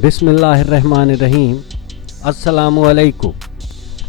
बिस्मिल्लाहिर्रहमानिर्रहीम। अस्सलामुअलैकुम।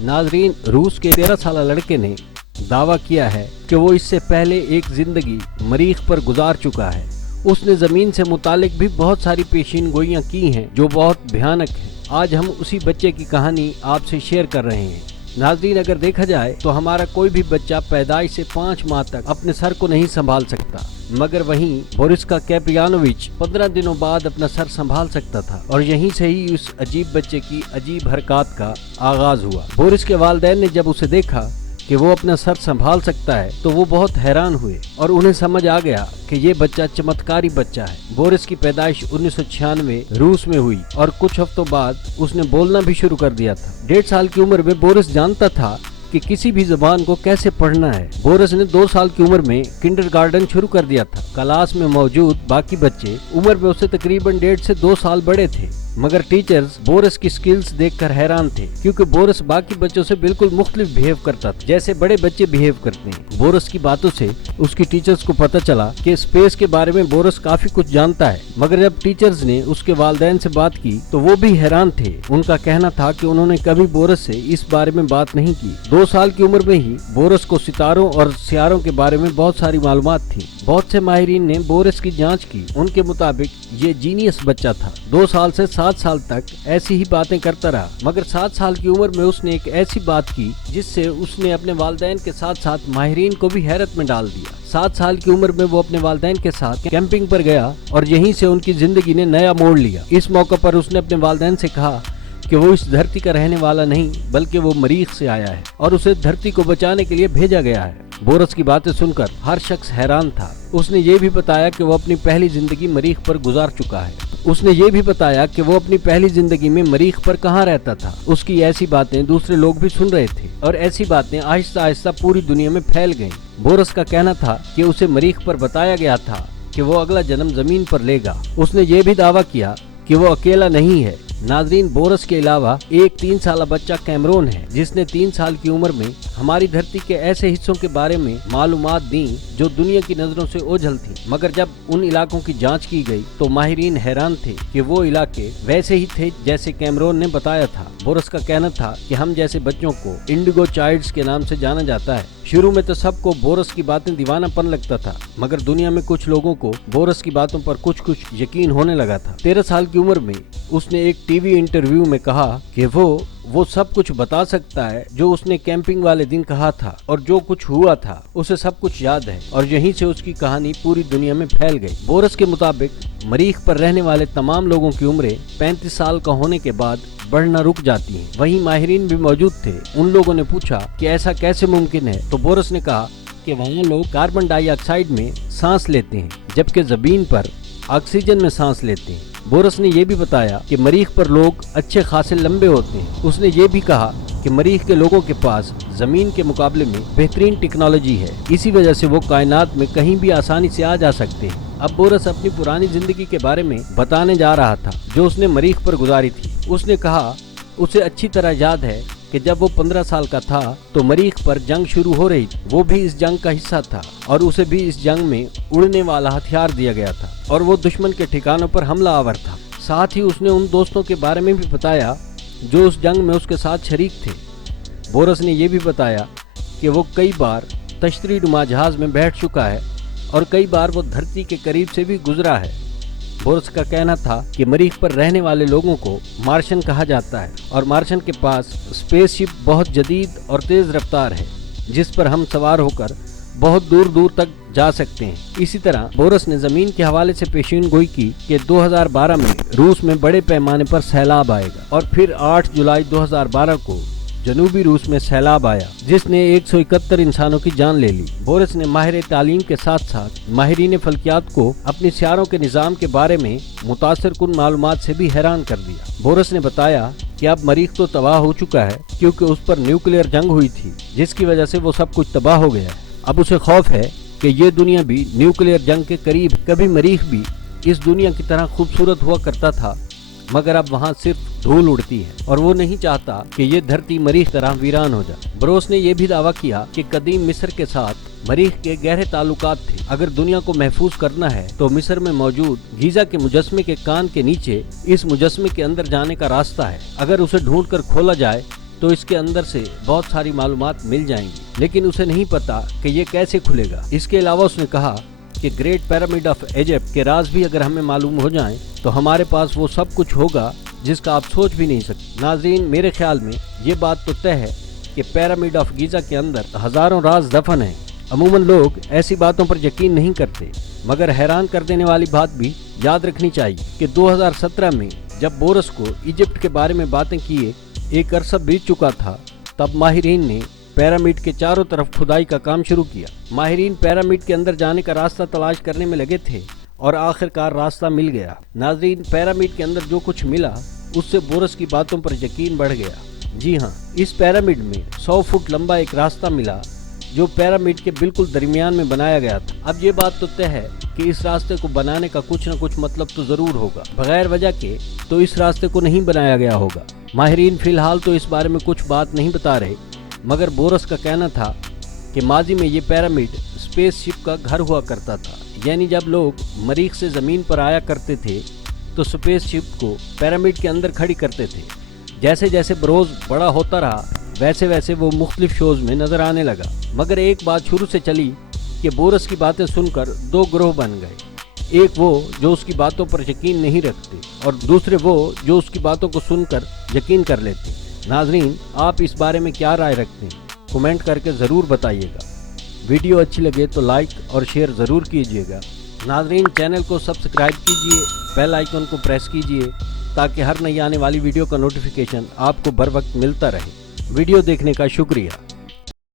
नाजरीन, रूस के 13 साल लड़के ने दावा किया है कि वो इससे पहले एक ज़िंदगी मरीख पर गुजार चुका है। उसने ज़मीन से मुतालिक भी बहुत सारी पेशीन गोइयाँ की हैं जो बहुत भयानक हैं। आज हम उसी बच्चे की कहानी आपसे शेयर कर रहे हैं। नाजरीन, अगर देखा जाए तो हमारा कोई भी बच्चा पैदाइश से 5 माह तक अपने सर को नहीं संभाल सकता, मगर वहीं बोरिस्का कैप्रियानोविच 15 दिनों बाद अपना सर संभाल सकता था और यहीं से ही उस अजीब बच्चे की अजीब हरकत का आगाज हुआ। बोरिस के वालिदैन ने जब उसे देखा कि वो अपना सर संभाल सकता है तो वो बहुत हैरान हुए और उन्हें समझ आ गया कि ये बच्चा चमत्कारी बच्चा है। बोरिस की पैदाइश 1996 रूस में हुई और कुछ हफ्तों बाद उसने बोलना भी शुरू कर दिया था। 1.5 साल की उम्र में बोरिस जानता था कि किसी भी ज़बान को कैसे पढ़ना है। बोरिस ने 2 साल की उम्र में किंडरगार्टन शुरू कर दिया था। क्लास में मौजूद बाकी बच्चे उम्र में उससे तकरीबन 1.5 से 2 साल बड़े थे, मगर टीचर्स बोरिस की स्किल्स देखकर हैरान थे, क्योंकि बोरिस बाकी बच्चों से बिल्कुल मुख्तलिफ बिहेव करता था, जैसे बड़े बच्चे बिहेव करते हैं। बोरिस की बातों से उसकी टीचर्स को पता चला कि स्पेस के बारे में बोरिस काफी कुछ जानता है, मगर जब टीचर्स ने उसके वालिदैन से बात की तो वो भी हैरान थे। उनका कहना था कि उन्होंने कभी बोरिस से इस बारे में बात नहीं की। 2 साल की उम्र में ही बोरिस को सितारों और सियारों के बारे में बहुत सारी मालूमात थी। बहुत से माहिरीन ने बोरिस की जांच की। उनके मुताबिक ये जीनियस बच्चा था। 2 साल से 7 साल तक ऐसी ही बातें करता रहा, मगर 7 साल की उम्र में उसने एक ऐसी बात की जिससे उसने अपने वालिदैन के साथ साथ माहिरीन को भी हैरत में डाल दिया। 7 साल की उम्र में वो अपने वालिदैन के साथ कैंपिंग पर गया और यहीं से उनकी जिंदगी ने नया मोड़ लिया। इस मौके पर उसने अपने वालिदैन से कहा कि वो इस धरती का रहने वाला नहीं बल्कि वो मरीख से आया है और उसे धरती को बचाने के लिए भेजा गया है। बोरिस की बातें सुनकर हर शख्स हैरान था। उसने ये भी बताया कि वो अपनी पहली जिंदगी मरीख पर गुजार चुका है। उसने ये भी बताया कि वो अपनी पहली जिंदगी में मरीख पर कहाँ रहता था। उसकी ऐसी बातें दूसरे लोग भी सुन रहे थे और ऐसी बातें आहिस्ता आहिस्ता पूरी दुनिया में फैल गईं। बोरिस का कहना था कि उसे मरीख पर बताया गया था कि वो अगला जन्म जमीन पर लेगा। उसने ये भी दावा किया कि वो अकेला नहीं है। नाजरीन, बोरिस के अलावा एक 3 साल बच्चा कैमरून है जिसने 3 साल की उम्र में हमारी धरती के ऐसे हिस्सों के बारे में मालूमात दी जो दुनिया की नजरों से ओझल थी, मगर जब उन इलाकों की जांच की गई तो माहिरीन हैरान थे कि वो इलाके वैसे ही थे जैसे कैमरून ने बताया था। बोरिस का कहना था कि हम जैसे बच्चों को इंडिगो चाइल्ड्स के नाम से जाना जाता है। शुरू में तो सबको बोरिस की बातें दीवानापन लगता था, मगर दुनिया में कुछ लोगों को बोरिस की बातों पर कुछ यकीन होने लगा था। 13 साल की उम्र में उसने एक टीवी इंटरव्यू में कहा कि वो सब कुछ बता सकता है जो उसने कैंपिंग वाले दिन कहा था और जो कुछ हुआ था उसे सब कुछ याद है, और यहीं से उसकी कहानी पूरी दुनिया में फैल गई। बोरिस के मुताबिक मरीख पर रहने वाले तमाम लोगों की उम्रें 35 साल का होने के बाद बढ़ना रुक जाती हैं। वहीं माहिरीन भी मौजूद थे। उन लोगों ने पूछा कि ऐसा कैसे मुमकिन है, तो बोरिस ने कहा कि वहाँ लोग कार्बन डाइऑक्साइड में सांस लेते हैं जबकि जमीन पर ऑक्सीजन में सांस लेते हैं। बोरिस ने यह भी बताया कि मरीख पर लोग अच्छे खासे लंबे होते हैं। उसने ये भी कहा कि मरीख के लोगों के पास जमीन के मुकाबले में बेहतरीन टेक्नोलॉजी है, इसी वजह से वो कायनात में कहीं भी आसानी से आ जा सकते हैं। अब बोरिस अपनी पुरानी जिंदगी के बारे में बताने जा रहा था जो उसने मरीख पर गुजारी थी। उसने कहा उसे अच्छी तरह याद है कि जब वो 15 साल का था तो मरीख पर जंग शुरू हो रही थी। वो भी इस जंग का हिस्सा था और उसे भी इस जंग में उड़ने वाला हथियार दिया गया था और वो दुश्मन के ठिकानों पर हमला आवर था। साथ ही उसने उन दोस्तों के बारे में भी बताया जो उस जंग में उसके साथ शरीक थे। बोरिस ने यह भी बताया कि वो कई बार तश्तरी नुमा जहाज में बैठ चुका है और कई बार वो धरती के करीब से भी गुजरा है। बोरिस का कहना था कि मरीख पर रहने वाले लोगों को मार्शन कहा जाता है और मार्शन के पास स्पेसशिप बहुत जदीद और तेज रफ्तार है जिस पर हम सवार होकर बहुत दूर दूर तक जा सकते हैं। इसी तरह बोरिस ने जमीन के हवाले से पेशीन गोई की कि 2012 में रूस में बड़े पैमाने पर सैलाब आएगा और फिर 8 जुलाई 2012 को जनूबी रूस में सैलाब आया जिसने 171 इंसानों की जान ले ली। बोरिस ने माहिर तालीम के साथ साथ माहिरीन फल्कियात को अपनी सियारों के निज़ाम के बारे में मुतासिर कुन मालूमात से भी हैरान कर दिया। बोरिस ने बताया कि अब मरीख तो तबाह हो चुका है क्योंकि उस पर न्यूक्लियर जंग हुई थी जिसकी वजह से वो सब कुछ तबाह हो गया है। अब उसे खौफ है कि ये दुनिया भी न्यूक्लियर जंग के करीब। कभी मरीख भी इस दुनिया की तरह खूबसूरत हुआ करता था, मगर अब वहाँ सिर्फ धूल उड़ती है और वो नहीं चाहता कि ये धरती मरीख तरह वीरान हो जाए। बोरिस ने यह भी दावा किया कि कदीम मिस्र के साथ मरीख के गहरे ताल्लुकात थे। अगर दुनिया को महफूज करना है तो मिस्र में मौजूद गीजा के मुजस्मे के कान के नीचे इस मुजस्मे के अंदर जाने का रास्ता है। अगर उसे ढूंढ कर खोला जाए तो इसके अंदर से बहुत सारी मालूमात मिल जाएंगी, लेकिन उसे नहीं पता कि ये कैसे खुलेगा। इसके अलावा उसने कहा कि ग्रेट पिरामिड ऑफ इजिप्ट के राज भी अगर हमें मालूम हो जाएं तो हमारे पास वो सब कुछ होगा जिसका आप सोच भी नहीं सकते। नाज़रीन, मेरे ख्याल में ये बात तो तय है कि पिरामिड ऑफ गीजा के अंदर हजारों राज दफन हैं। अमूमन लोग ऐसी बातों पर यकीन नहीं करते, मगर हैरान कर देने वाली बात भी याद रखनी चाहिए कि 2017 में जब बोरस को इजिप्ट के बारे में बातें किए एक अरसा बीत चुका था, तब माहिरीन ने पिरामिड के चारों तरफ खुदाई का काम शुरू किया। माहिरीन पिरामिड के अंदर जाने का रास्ता तलाश करने में लगे थे और आखिरकार रास्ता मिल गया। नाज़रीन, पिरामिड के अंदर जो कुछ मिला उससे बोरस की बातों पर यकीन बढ़ गया। जी हाँ, इस पिरामिड में 100 फुट लंबा एक रास्ता मिला जो पिरामिड के बिल्कुल दरमियान में बनाया गया था। अब ये बात तो तय है कि इस रास्ते को बनाने का कुछ न कुछ मतलब तो जरूर होगा, बगैर वजह के तो इस रास्ते को नहीं बनाया गया होगा। माहिरीन फिलहाल तो इस बारे में कुछ बात नहीं बता रहे, मगर बोरस का कहना था कि माजी में ये पिरामिड स्पेसशिप का घर हुआ करता था, यानी जब लोग मरीख से ज़मीन पर आया करते थे तो स्पेसशिप को पिरामिड के अंदर खड़ी करते थे। जैसे जैसे बरोज़ बड़ा होता रहा वैसे वैसे वो मुख्तलिफ शोज़ में नज़र आने लगा, मगर एक बात शुरू से चली कि बोरस की बातें सुनकर दो ग्रोह बन गए। एक वो जो उसकी बातों पर यकीन नहीं रखते और दूसरे वो जो उसकी बातों को सुनकर यकीन कर लेते। नाजरीन, आप इस बारे में क्या राय रखते हैं? कमेंट करके ज़रूर बताइएगा। वीडियो अच्छी लगे तो लाइक और शेयर ज़रूर कीजिएगा। नाजरीन, चैनल को सब्सक्राइब कीजिए, बेल आइकन को प्रेस कीजिए ताकि हर नई आने वाली वीडियो का नोटिफिकेशन आपको बर वक्त मिलता रहे। वीडियो देखने का शुक्रिया।